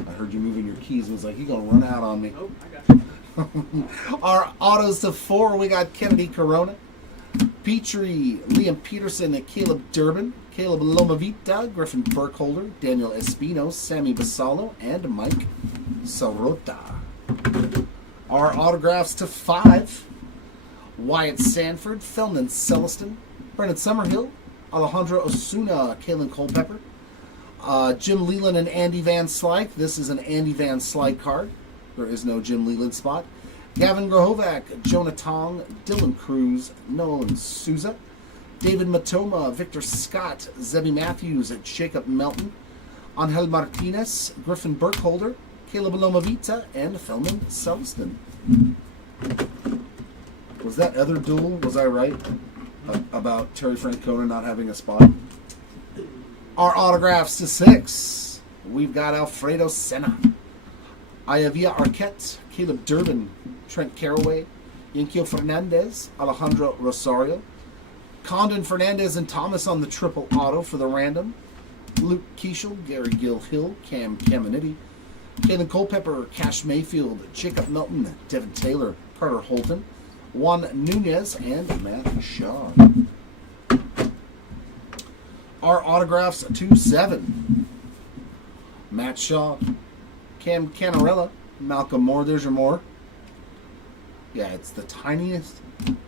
I heard you moving your keys and was like, you're going to run out on me. Oh, I got you. Our autos to 4, we got Kennedy Corona, Petrie, Liam Peterson, and Caleb Durbin, Caleb Lomavita, Griffin Burkholder, Daniel Espino, Sammy Basalo, and Mike Sarota. Our autographs to 5, Wyatt Sanford, Felnin Celestin, Brendan Summerhill, Alejandro Osuna, Kalen Culpepper, Jim Leland and Andy Van Slyke. This is an Andy Van Slyke card. There is no Jim Leland spot. Gavin Grohovac, Jonah Tong, Dylan Cruz, Nolan Souza, David Matoma, Victor Scott, Zebby Matthews, Jacob Melton, Angel Martinez, Griffin Burkholder, Caleb Lomavita, and Felnin Celestin. Was that other duel, was I right? About Terry Francona not having a spot. Our autographs to 6. We've got Alfredo Senna, Ayavia Arquette, Caleb Durbin, Trent Caraway, Yankiel Fernandez, Alejandro Rosario, Condon Fernandez and Thomas on the triple auto for the random, Luke Keishel, Gary Gill-Hill, Cam Caminiti, Kalen Culpepper, Cash Mayfield, Jacob Melton, Devin Taylor, Carter Holton, Juan Nunez, and Matt Shaw. Our autographs to 7. Matt Shaw, Cam Canarella, Malcolm Moore. There's your Moore. Yeah, it's the tiniest.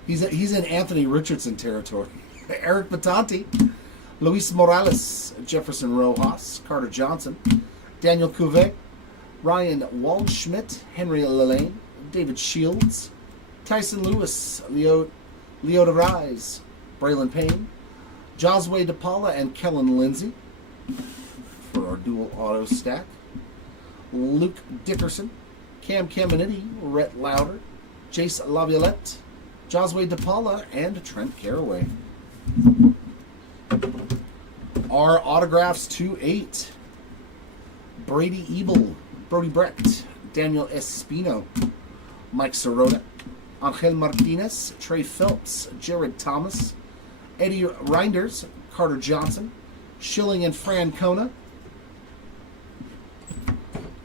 He's in Anthony Richardson territory. Eric Batanti, Luis Morales, Jefferson Rojas, Carter Johnson, Daniel Couvet, Ryan Waldschmidt, Henry Lelane, David Shields, Tyson Lewis, Leota Rise, Braylon Payne, Josue DePaula, and Kellen Lindsay for our dual auto stack. Luke Dickerson, Cam Caminiti, Rhett Lauder, Jace Laviolette, Josue DePaula, and Trent Carraway. Our autographs to 8. Brady Ebel, Brody Brecht, Daniel Espino, Mike Sirota, Angel Martinez, Trey Phelps, Jared Thomas, Eddie Reinders, Carter Johnson, Schilling and Francona,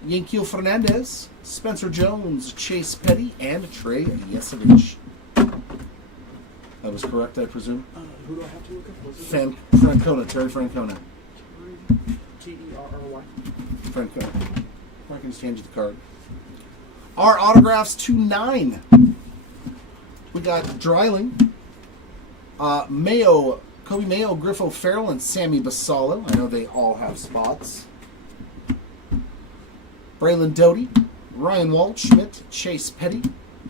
Yankiel Fernandez, Spencer Jones, Chase Petty, and Trey Yesevich. That was correct, I presume? Who do I have to look up? Francona, Terry Francona. Terry Francona. I can just hand you the card. Our autographs to 9. We got Dreiling, Mayo, Kobe Mayo, Griffo Farrell, and Sammy Basallo. I know they all have spots. Braylon Doty, Ryan Waldschmidt, Chase Petty,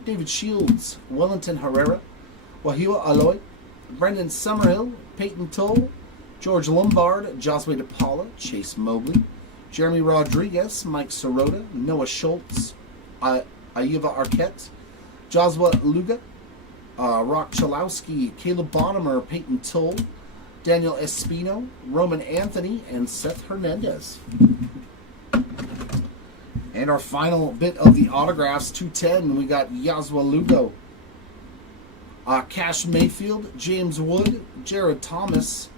David Shields, Wellington Herrera, Wahiwa Aloy, Brendan Summerhill, Peyton Toll, George Lombard, Josue DePaula, Chase Mobley, Jeremy Rodriguez, Mike Sirota, Noah Schultz, Ayuva Arquette, Josua Luga, Rock Chalowski, Caleb Bonham, Peyton Toll, Daniel Espino, Roman Anthony, and Seth Hernandez. And our final bit of the autographs, 210, we got Yasua Lugo, Cash Mayfield, James Wood, Jared Thomas,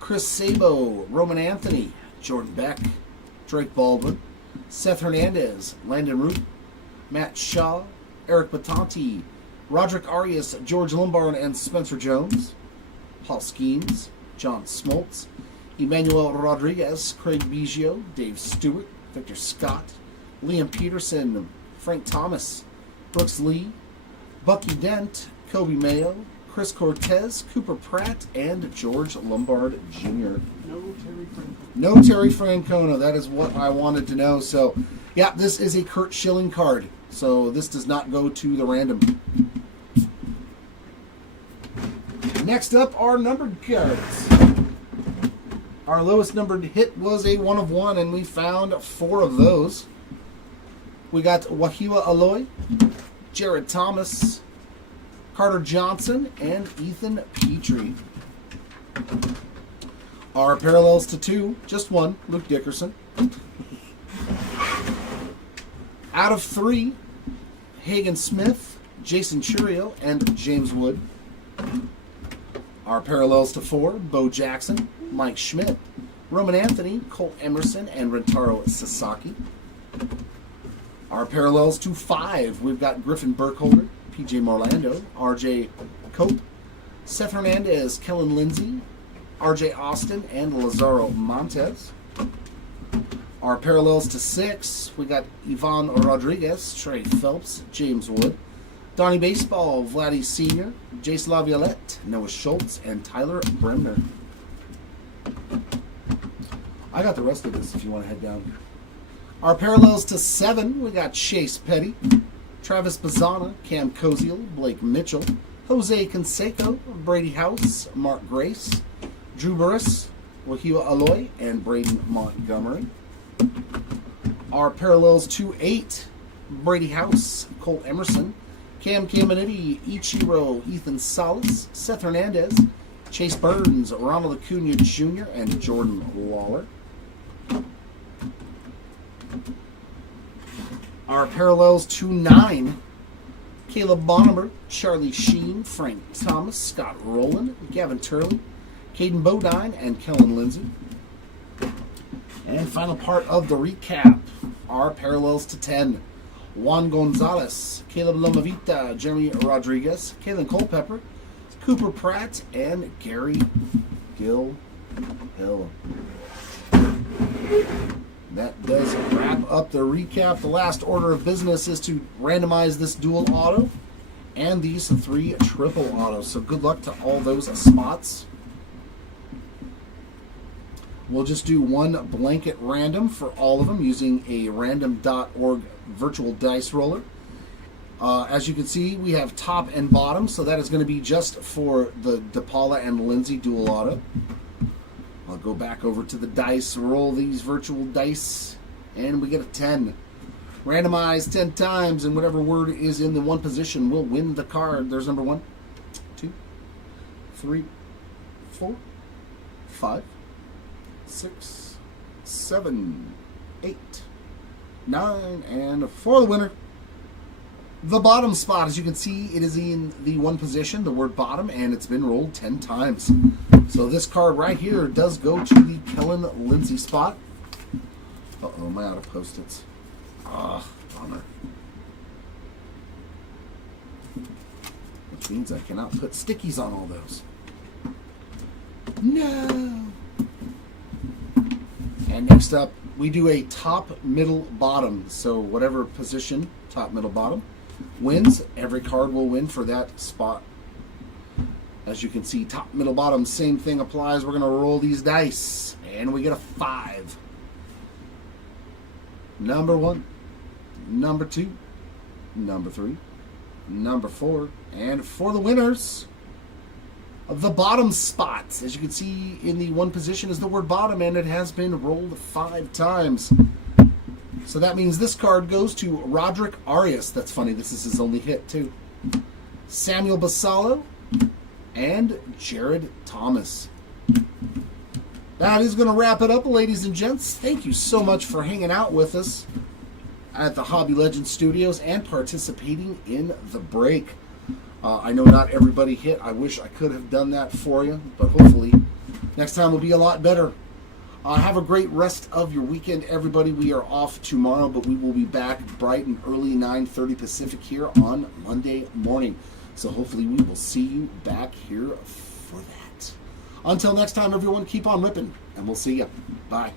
Chris Sabo, Roman Anthony, Jordan Beck, Drake Baldwin, Seth Hernandez, Landon Root, Matt Shaw, Eric Batanti, Roderick Arias, George Lombard, and Spencer Jones, Paul Skeens, John Smoltz, Emmanuel Rodriguez, Craig Biggio, Dave Stewart, Victor Scott, Liam Peterson, Frank Thomas, Brooks Lee, Bucky Dent, Kobe Mayo, Chris Cortez, Cooper Pratt, and George Lombard Jr. No Terry Francona. That is what I wanted to know. So, yeah, this is a Kurt Schilling card. So this does not go to the random. Next up are numbered cards. Our lowest numbered hit was a 1 of 1, and we found 4 of those. We got Wahiwa Aloy, Jared Thomas, Carter Johnson, and Ethan Petrie. Our parallels to 2, just 1, Luke Dickerson. Out of 3, Hagen Smith, Jason Churio, and James Wood. Our parallels to 4, Bo Jackson, Mike Schmidt, Roman Anthony, Cole Emerson, and Rentaro Sasaki. Our parallels to 5, we've got Griffin Burkholder, PJ Morlando, RJ Cope, Seth Hernandez, Kellen Lindsay, RJ Austin, and Lazaro Montez. Our parallels to 6, we got Ivan Rodriguez, Trey Phelps, James Wood, Donnie Baseball, Vladdy Sr., Jace Laviolette, Noah Schultz, and Tyler Bremner. I got the rest of this if you want to head down. Our parallels to 7, we got Chase Petty, Travis Bazzana, Cam Koziel, Blake Mitchell, Jose Canseco, Brady House, Mark Grace, Drew Burris, Wahiwa Aloy, and Braden Montgomery. Our parallels to 8, Brady House, Cole Emerson, Cam Caminiti, Ichiro, Ethan Salas, Seth Hernandez, Chase Burns, Ronald Acuna Jr., and Jordan Lawler. Our parallels to 9, Caleb Bonham, Charlie Sheen, Frank Thomas, Scott Rowland, Gavin Turley, Caden Bodine, and Kellen Lindsay. And final part of the recap, our parallels to 10, Juan Gonzalez, Caleb Lomavita, Jeremy Rodriguez, Kalen Culpepper, Cooper Pratt, and Gary Gill Hill. That does wrap up the recap. The last order of business is to randomize this dual auto and these 3 triple autos. So good luck to all those spots. We'll just do one blanket random for all of them using a random.org virtual dice roller. As you can see, we have top and bottom, so that is going to be just for the DePaula and Lindsay dual auto. I'll go back over to the dice, roll these virtual dice, and we get a 10. Randomized 10 times, and whatever word is in the one position will win the card. There's number 1, 2, 3, 4, 5, 6, 7, 8, 9, and for the winner, the bottom spot. As you can see, it is in the one position, the word bottom, and it's been rolled 10 times. So this card right here does go to the Kellen Lindsay spot. Uh-oh, am I out of Post-its? Ah, bummer. Which means I cannot put stickies on all those. No! And next up, we do a top, middle, bottom. So whatever position, top, middle, bottom, wins. Every card will win for that spot. As you can see, top, middle, bottom, same thing applies. We're going to roll these dice, and we get a 5. Number 1, number 2, number 3, number 4, and for the winners, the bottom spot. As you can see, in the one position is the word bottom, and it has been rolled 5 times. So that means this card goes to Roderick Arias. That's funny, this is his only hit, too. Samuel Basallo, and Jared Thomas. That is going to wrap it up, ladies and gents. Thank you so much for hanging out with us at the Hobby Legends Studios and participating in the break. I know not everybody hit. I wish I could have done that for you, but hopefully next time will be a lot better. Have a great rest of your weekend, everybody. We are off tomorrow, but we will be back bright and early, 9:30 Pacific here on Monday morning. So hopefully we will see you back here for that. Until next time, everyone, keep on ripping, and we'll see you. Bye.